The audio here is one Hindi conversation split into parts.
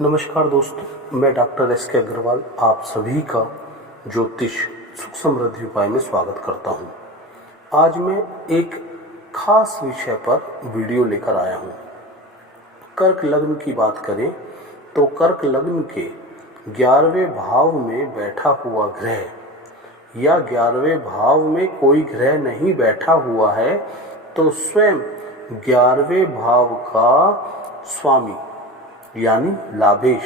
नमस्कार दोस्तों, मैं डॉक्टर एस के अग्रवाल आप सभी का ज्योतिष सुख समृद्धि उपाय में स्वागत करता हूं। आज मैं एक खास विषय पर वीडियो लेकर आया हूं। कर्क लग्न की बात करें तो कर्क लग्न के 11वें भाव में बैठा हुआ ग्रह या 11वें भाव में कोई ग्रह नहीं बैठा हुआ है तो स्वयं 11वें भाव का स्वामी यानी लाभेश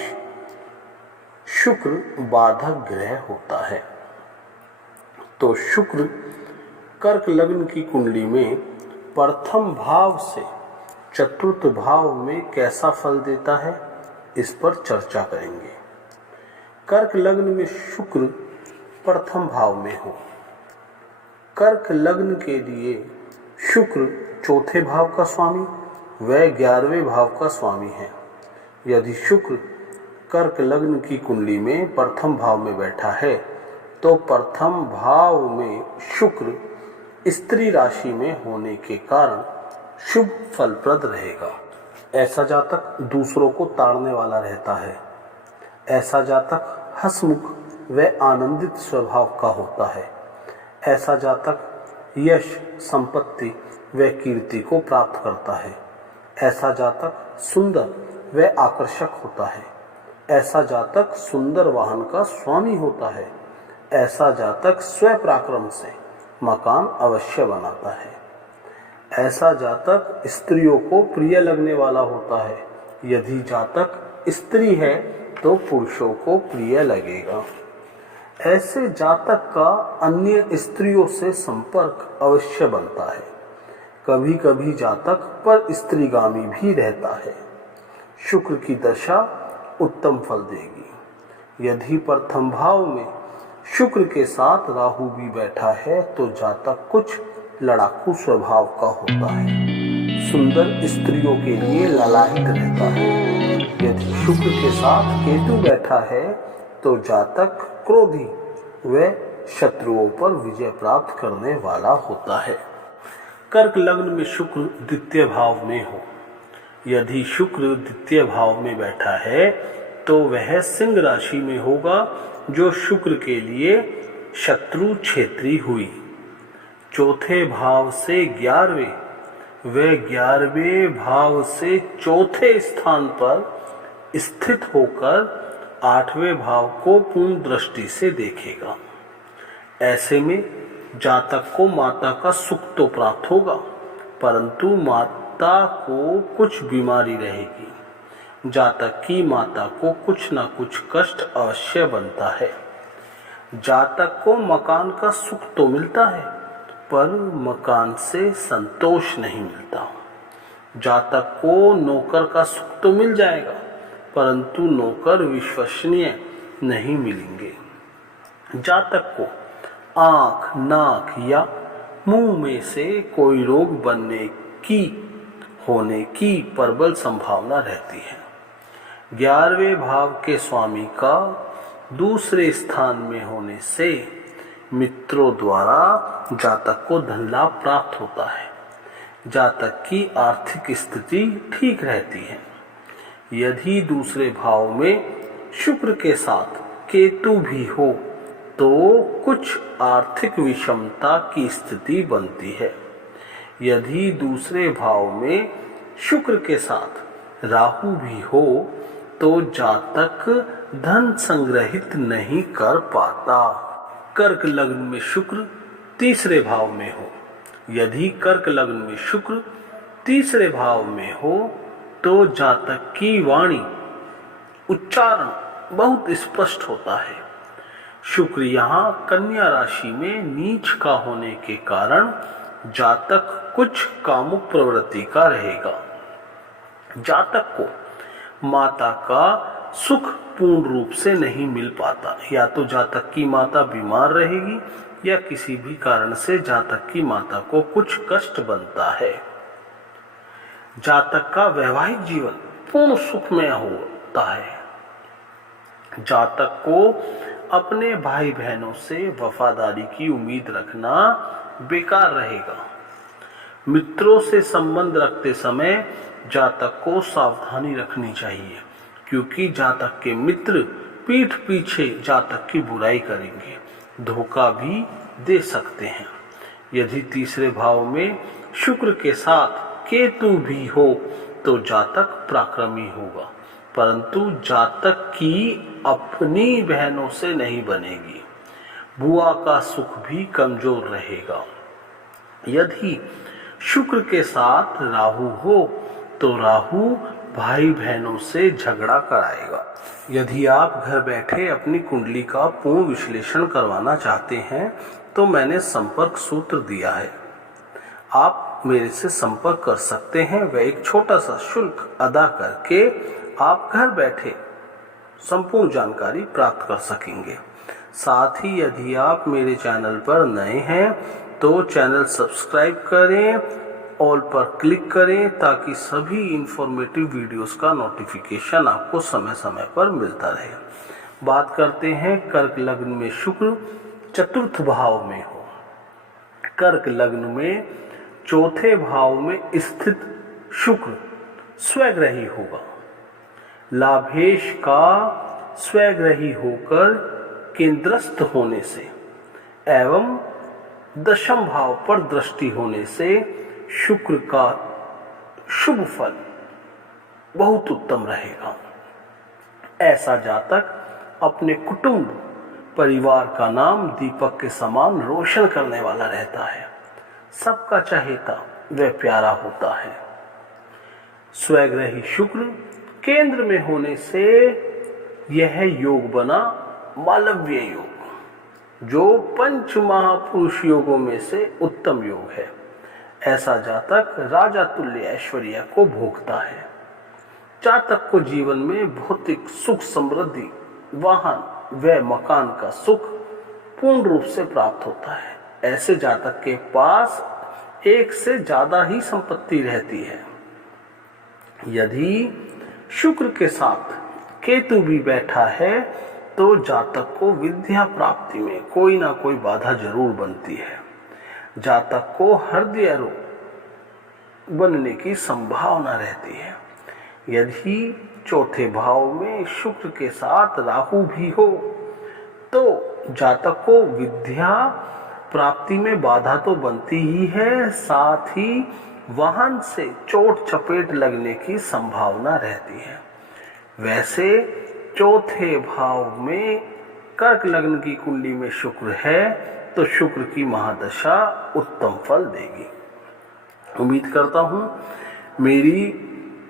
शुक्र बाधक ग्रह होता है। तो शुक्र कर्क लग्न की कुंडली में प्रथम भाव से चतुर्थ भाव में कैसा फल देता है, इस पर चर्चा करेंगे। कर्क लग्न में शुक्र प्रथम भाव में हो, कर्क लग्न के लिए शुक्र चौथे भाव का स्वामी व 11वें भाव का स्वामी है। यदि शुक्र कर्क लग्न की कुंडली में प्रथम भाव में बैठा है तो प्रथम भाव में शुक्र स्त्री राशि में होने के कारण शुभ फलप्रद रहेगा। ऐसा जातक दूसरों को ताड़ने वाला रहता है। ऐसा जातक हंसमुख व आनंदित स्वभाव का होता है। ऐसा जातक यश, संपत्ति व कीर्ति को प्राप्त करता है। ऐसा जातक सुंदर व आकर्षक होता है। ऐसा जातक सुंदर वाहन का स्वामी होता है। ऐसा जातक स्व पराक्रम से मकान अवश्य बनाता है। ऐसा जातक स्त्रियों को प्रिय लगने वाला होता है। यदि जातक स्त्री है तो पुरुषों को प्रिय लगेगा। ऐसे जातक का अन्य स्त्रियों से संपर्क अवश्य बनता है। कभी कभी जातक पर स्त्रीगामी भी रहता है। शुक्र की दशा उत्तम फल देगी। यदि प्रथम भाव में शुक्र के साथ राहु भी बैठा है तो जातक कुछ लड़ाकू स्वभाव का होता है। सुंदर स्त्रियों के लिए ललायित रहता है। यदि शुक्र के साथ केतु बैठा है तो जातक क्रोधी व शत्रुओं पर विजय प्राप्त करने वाला होता है। कर्क लग्न में शुक्र द्वितीय भाव में हो, यदि शुक्र द्वितीय भाव में बैठा है तो वह सिंह राशि में होगा, जो शुक्र के लिए शत्रु क्षेत्री हुई। चौथे भाव से 11वें व 11वें भाव से चौथे स्थान पर स्थित होकर 8वें भाव को पूर्ण दृष्टि से देखेगा। ऐसे में जातक को माता का सुख तो प्राप्त होगा, परंतु माता को कुछ बीमारी रहेगी। जातक की माता को कुछ न कुछ कष्ट अवश्य बनता है। जातक को मकान का सुख तो मिलता है, पर मकान से संतोष नहीं मिलता। जातक को नौकर का सुख तो मिल जाएगा, परंतु नौकर विश्वसनीय नहीं मिलेंगे। जातक को आँख, नाक या मुंह में से कोई रोग होने की प्रबल संभावना रहती है। 11वें भाव के स्वामी का दूसरे स्थान में होने से मित्रों द्वारा जातक को धन लाभ प्राप्त होता है। जातक की आर्थिक स्थिति ठीक रहती है। यदि दूसरे भाव में शुक्र के साथ केतु भी हो तो कुछ आर्थिक विषमता की स्थिति बनती है। यदि दूसरे भाव में शुक्र के साथ राहु भी हो तो जातक धन संग्रहित नहीं कर पाता। कर्क लग्न में शुक्र तीसरे भाव में हो, यदि कर्क लग्न में शुक्र तीसरे भाव में हो तो जातक की वाणी उच्चारण बहुत स्पष्ट होता है। शुक्र यहाँ कन्या राशि में नीच का होने के कारण जातक कुछ कामुक प्रवृत्ति का रहेगा। जातक को माता का सुख पूर्ण रूप से नहीं मिल पाता। या तो जातक की माता बीमार रहेगी या किसी भी कारण से जातक की माता को कुछ कष्ट बनता है। जातक का वैवाहिक जीवन पूर्ण सुखमय होता है। जातक को अपने भाई बहनों से वफादारी की उम्मीद रखना बेकार रहेगा। मित्रों से संबंध रखते समय जातक को सावधानी रखनी चाहिए, क्योंकि जातक के मित्र पीठ पीछे जातक की बुराई करेंगे, धोखा भी दे सकते हैं। यदि तीसरे भाव में शुक्र के साथ केतु भी हो तो जातक पराक्रमी होगा, परंतु जातक की अपनी बहनों से नहीं बनेगी। बुआ का सुख भी कमजोर रहेगा। यदि शुक्र के साथ राहु हो तो राहु भाई बहनों से झगड़ा कराएगा। यदि आप घर बैठे अपनी कुंडली का पूर्ण विश्लेषण करवाना चाहते हैं तो मैंने संपर्क सूत्र दिया है, आप मेरे से संपर्क कर सकते हैं। वह एक छोटा सा शुल्क अदा करके आप घर बैठे संपूर्ण जानकारी प्राप्त कर सकेंगे। साथ ही यदि आप मेरे चैनल पर नए हैं तो चैनल सब्सक्राइब करें, ऑल पर क्लिक करें ताकि सभी इंफॉर्मेटिव वीडियोस का नोटिफिकेशन आपको समय समय पर मिलता रहे। बात करते हैं कर्क लग्न में शुक्र चतुर्थ भाव में हो। कर्क लग्न में चौथे भाव में स्थित शुक्र स्वग्रही होगा। लाभेश का स्वग्रही होकर केंद्रस्थ होने से एवं दशम भाव पर दृष्टि होने से शुक्र का शुभ फल बहुत उत्तम रहेगा। ऐसा जातक अपने कुटुंब परिवार का नाम दीपक के समान रोशन करने वाला रहता है, सबका चहेता व प्यारा होता है। स्वग्रही शुक्र केंद्र में होने से यह योग बना मालव्य योग, जो पंच महापुरुष योगों में से उत्तम योग है। ऐसा जातक राजा तुल्य ऐश्वर्य को भोगता है। जातक को जीवन में भौतिक सुख समृद्धि, वाहन व मकान का सुख पूर्ण रूप से प्राप्त होता है। ऐसे जातक के पास एक से ज्यादा ही संपत्ति रहती है। यदि शुक्र के साथ केतु भी बैठा है तो जातक को विद्या प्राप्ति में कोई ना कोई बाधा जरूर बनती है। जातक को हृदय रोग बनने की संभावना रहती है। यदि चौथे भाव में शुक्र के साथ राहु भी हो तो जातक को विद्या प्राप्ति में बाधा तो बनती ही है, साथ ही वाहन से चोट चपेट लगने की संभावना रहती है। वैसे चौथे भाव में कर्क लग्न की कुंडली में शुक्र है तो शुक्र की महादशा उत्तम फल देगी। उम्मीद करता हूँ मेरी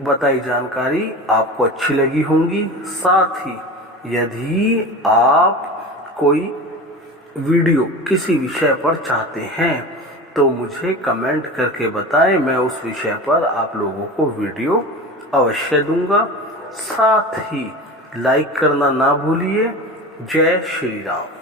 बताई जानकारी आपको अच्छी लगी होंगी। साथ ही यदि आप कोई वीडियो किसी विषय पर चाहते हैं तो मुझे कमेंट करके बताएं, मैं उस विषय पर आप लोगों को वीडियो अवश्य दूंगा। साथ ही लाइक करना ना भूलिए। जय श्री राम।